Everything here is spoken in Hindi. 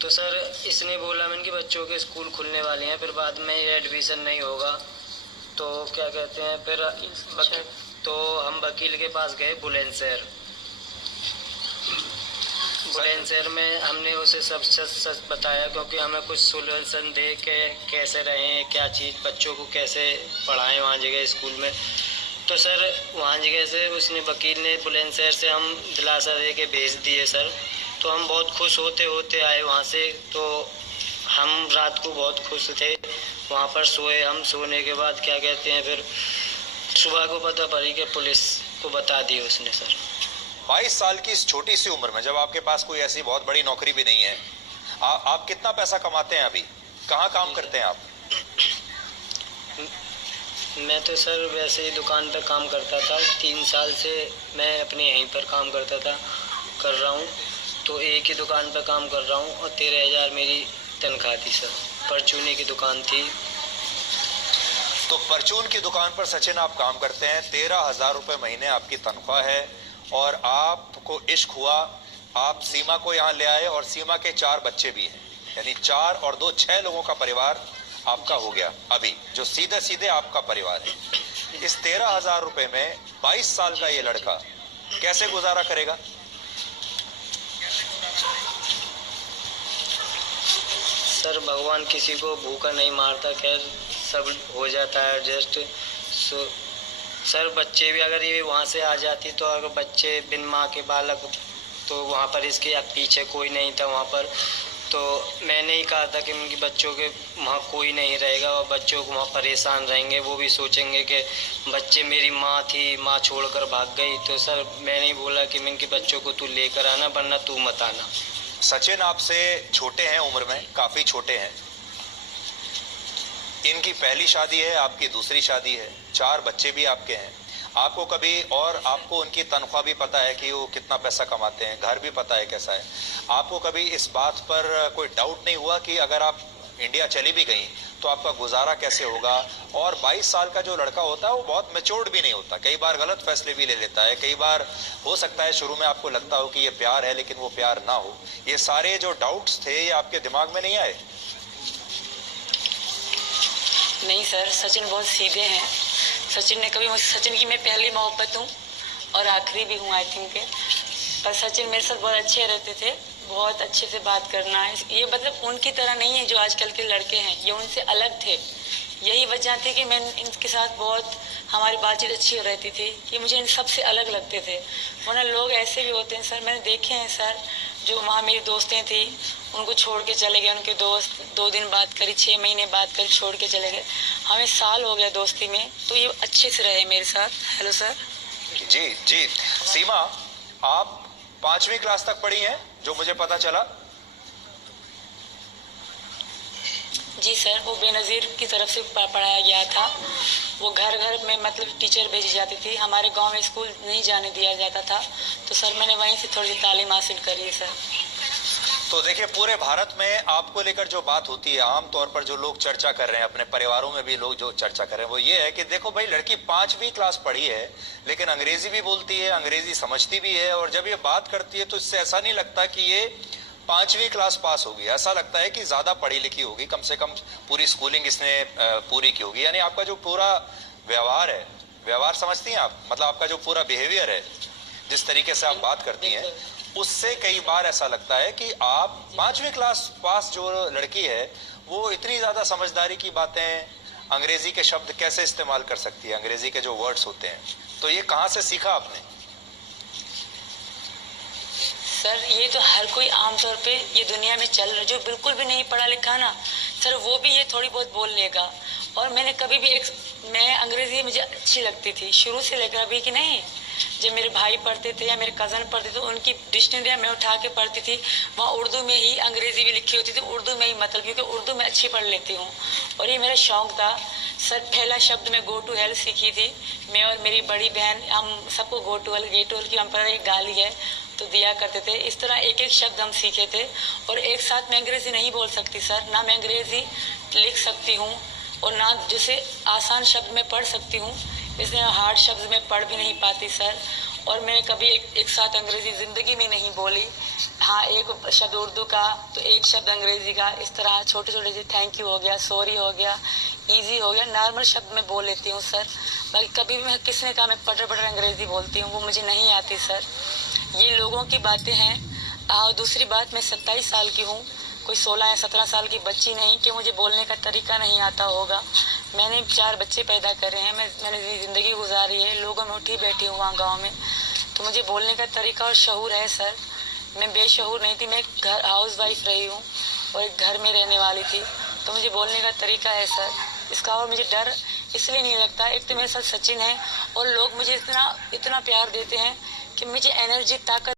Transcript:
तो सर इसने बोला मैंने कि बच्चों के स्कूल खुलने वाले हैं, फिर बाद में एडमिशन नहीं होगा तो क्या कहते हैं फिर तो हम वकील के पास गए बुलंदशहर में हमने उसे सब सच बताया, क्योंकि हमें कुछ सोल्यूशन दे के कैसे रहें, क्या चीज़ बच्चों को कैसे पढ़ाएं वहाँ जगह स्कूल में। तो सर वहाँ जगह से उसने वकील ने बुलंदशहर से हम दिलासा दे के भेज दिए सर। तो हम बहुत खुश होते होते आए वहाँ से। तो हम रात को बहुत खुश थे, वहाँ पर सोए। हम सोने के बाद क्या कहते हैं फिर सुबह को पता पड़ी कि पुलिस को बता दी उसने सर। 22 साल की इस छोटी सी उम्र में, जब आपके पास कोई ऐसी बहुत बड़ी नौकरी भी नहीं है, आप कितना पैसा कमाते हैं अभी? कहाँ काम करते हैं आप? मैं तो सर वैसे ही दुकान पर काम करता था। 3 साल से मैं अपने यहीं पर काम कर रहा हूँ। तो एक ही दुकान पर काम कर रहा हूँ और 13,000 मेरी तनख्वाह थी सर। परचूनी की दुकान थी। तो परचून की दुकान पर सचिन आप काम करते हैं, 13,000 रुपये महीने आपकी तनख्वाह है और आपको इश्क हुआ, आप सीमा को यहाँ ले आए और सीमा के 4 बच्चे भी हैं, यानी 4 और 2 6 लोगों का परिवार आपका हो गया अभी, जो सीधे सीधे आपका परिवार है। इस 13,000 रुपये में 22 साल का ये लड़का कैसे गुजारा करेगा? सर भगवान किसी को भूखा नहीं मारता, खैर सब हो जाता है एडजस्ट। सर बच्चे भी अगर ये वहाँ से आ जाती तो अगर बच्चे बिन माँ के बालक, तो वहाँ पर इसके पीछे कोई नहीं था वहाँ पर। तो मैंने ही कहा था कि उनकी बच्चों के वहाँ कोई नहीं रहेगा और बच्चों को वहाँ परेशान रहेंगे, वो भी सोचेंगे कि बच्चे मेरी माँ थी, माँ छोड़कर भाग गई। तो सर मैंने ही बोला कि मैं इनके बच्चों को तू लेकर आना, वरना तू मत आना। सचिन आपसे छोटे हैं उम्र में, काफ़ी छोटे हैं। इनकी पहली शादी है, आपकी दूसरी शादी है, 4 बच्चे भी आपके हैं। आपको कभी, और आपको उनकी तनख्वाह भी पता है कि वो कितना पैसा कमाते हैं, घर भी पता है कैसा है, आपको कभी इस बात पर कोई डाउट नहीं हुआ कि अगर आप इंडिया चली भी गई तो आपका गुजारा कैसे होगा? और 22 साल का जो लड़का होता है वो बहुत मैच्योर्ड भी नहीं होता, कई बार गलत फैसले भी ले लेता है, कई बार हो सकता है शुरू में आपको लगता हो कि ये प्यार है लेकिन वो प्यार ना हो। ये सारे जो डाउट्स थे ये आपके दिमाग में नहीं आए? नहीं सर, सचिन बहुत सीधे हैं। सचिन ने कभी मुझसे, सचिन की मैं पहली मोहब्बत हूँ और आखिरी भी हूँ आई थिंक। पर सचिन मेरे साथ बहुत अच्छे रहते थे, बहुत अच्छे से बात करना है। ये मतलब उनकी तरह नहीं है जो आजकल के लड़के हैं, ये उनसे अलग थे। यही वजह थी कि मैं इनके साथ बहुत, हमारी बातचीत अच्छी रहती थी। ये मुझे इन सबसे अलग लगते थे। वरना लोग ऐसे भी होते हैं सर, मैंने देखे हैं सर, जो वहाँ मेरी दोस्तें थी उनको छोड़ के चले गए, उनके दोस्त 2 दिन बात करी, 6 महीने बात करी, छोड़ के चले गए। हमें साल हो गया दोस्ती में, तो ये अच्छे से रहे मेरे साथ। Hello sir. जी जी। सीमा, आप 5वीं क्लास तक पढ़ी हैं जो मुझे पता चला? जी सर, वो बेनज़ीर की तरफ से पढ़ाया गया था। वो घर घर में मतलब टीचर भेजी जाती थी, हमारे गांव में स्कूल नहीं जाने दिया जाता था। तो सर मैंने वहीं से थोड़ी सी तालीम हासिल करी है सर। तो देखिए, पूरे भारत में आपको लेकर जो बात होती है, आमतौर पर जो लोग चर्चा कर रहे हैं, अपने परिवारों में भी लोग जो चर्चा कर रहे हैं, वो ये है कि देखो भाई, लड़की 5वीं क्लास पढ़ी है लेकिन अंग्रेजी भी बोलती है, अंग्रेजी समझती भी है, और जब ये बात करती है तो इससे ऐसा नहीं लगता कि ये 5वीं क्लास पास होगी। ऐसा लगता है कि ज़्यादा पढ़ी लिखी होगी, कम से कम पूरी स्कूलिंग इसने पूरी की होगी। यानी आपका जो पूरा व्यवहार है, व्यवहार समझती हैं आप, मतलब आपका जो पूरा बिहेवियर है, जिस तरीके से आप बात करती हैं, उससे कई बार ऐसा लगता है कि आप 5वीं क्लास पास जो लड़की है वो इतनी ज़्यादा समझदारी की बातें, अंग्रेजी के शब्द कैसे इस्तेमाल कर सकती है, अंग्रेजी के जो वर्ड्स होते हैं। तो ये कहाँ से सीखा आपने? सर ये तो हर कोई आमतौर पे ये दुनिया में चल रहा है, जो बिल्कुल भी नहीं पढ़ा लिखा ना सर, वो भी ये थोड़ी बहुत बोल लेगा। और मैंने कभी भी मैं अंग्रेजी मुझे अच्छी लगती थी शुरू से लेकर अभी की नहीं। जब मेरे भाई पढ़ते थे या मेरे कज़न पढ़ते थे, उनकी डिक्शनरी मैं उठा के पढ़ती थी, वहाँ उर्दू में ही अंग्रेजी भी लिखी होती थी, उर्दू में ही मतलब, क्योंकि उर्दू में अच्छी पढ़ लेती हूँ और ये मेरा शौक़ था सर। पहला शब्द मैं गो टू हेल सीखी थी, मैं और मेरी बड़ी बहन, हम सबको go to hell, get to hell की हम पर एक गाली है तो दिया करते थे। इस तरह एक एक शब्द हम सीखे थे। और एक साथ मैं अंग्रेज़ी नहीं बोल सकती सर, ना मैं अंग्रेज़ी लिख सकती हूँ और ना जैसे आसान शब्द में पढ़ सकती हूँ, इसलिए हार्ड शब्द में पढ़ भी नहीं पाती सर। और मैंने कभी एक साथ अंग्रेजी ज़िंदगी में नहीं बोली। हाँ, एक शब्द उर्दू का तो एक शब्द अंग्रेजी का, इस तरह छोटे छोटे से थैंक यू हो गया, सॉरी हो गया, इजी हो गया, नॉर्मल शब्द मैं बोल लेती हूँ सर। बाकी कभी भी मैं किसी ने कहा मैं पटर पटर अंग्रेजी बोलती हूँ, वो मुझे नहीं आती सर। ये लोगों की बातें हैं। और दूसरी बात, मैं 27 साल की हूँ, कोई 16 या 17 साल की बच्ची नहीं कि मुझे बोलने का तरीका नहीं आता होगा। मैंने 4 बच्चे पैदा करे हैं, मैंने ज़िंदगी गुजारी है, लोगों में उठी बैठी हूँ वहाँ गाँव में, तो मुझे बोलने का तरीका और शऊर है सर। मैं बेशऊर नहीं थी, मैं एक घर हाउस वाइफ रही हूँ और एक घर में रहने वाली थी, तो मुझे बोलने का तरीका है सर। इसका और मुझे डर इसलिए नहीं लगता, एक तो मेरे साथ सचिन है और लोग मुझे इतना प्यार देते हैं कि मुझे एनर्जी, ताकत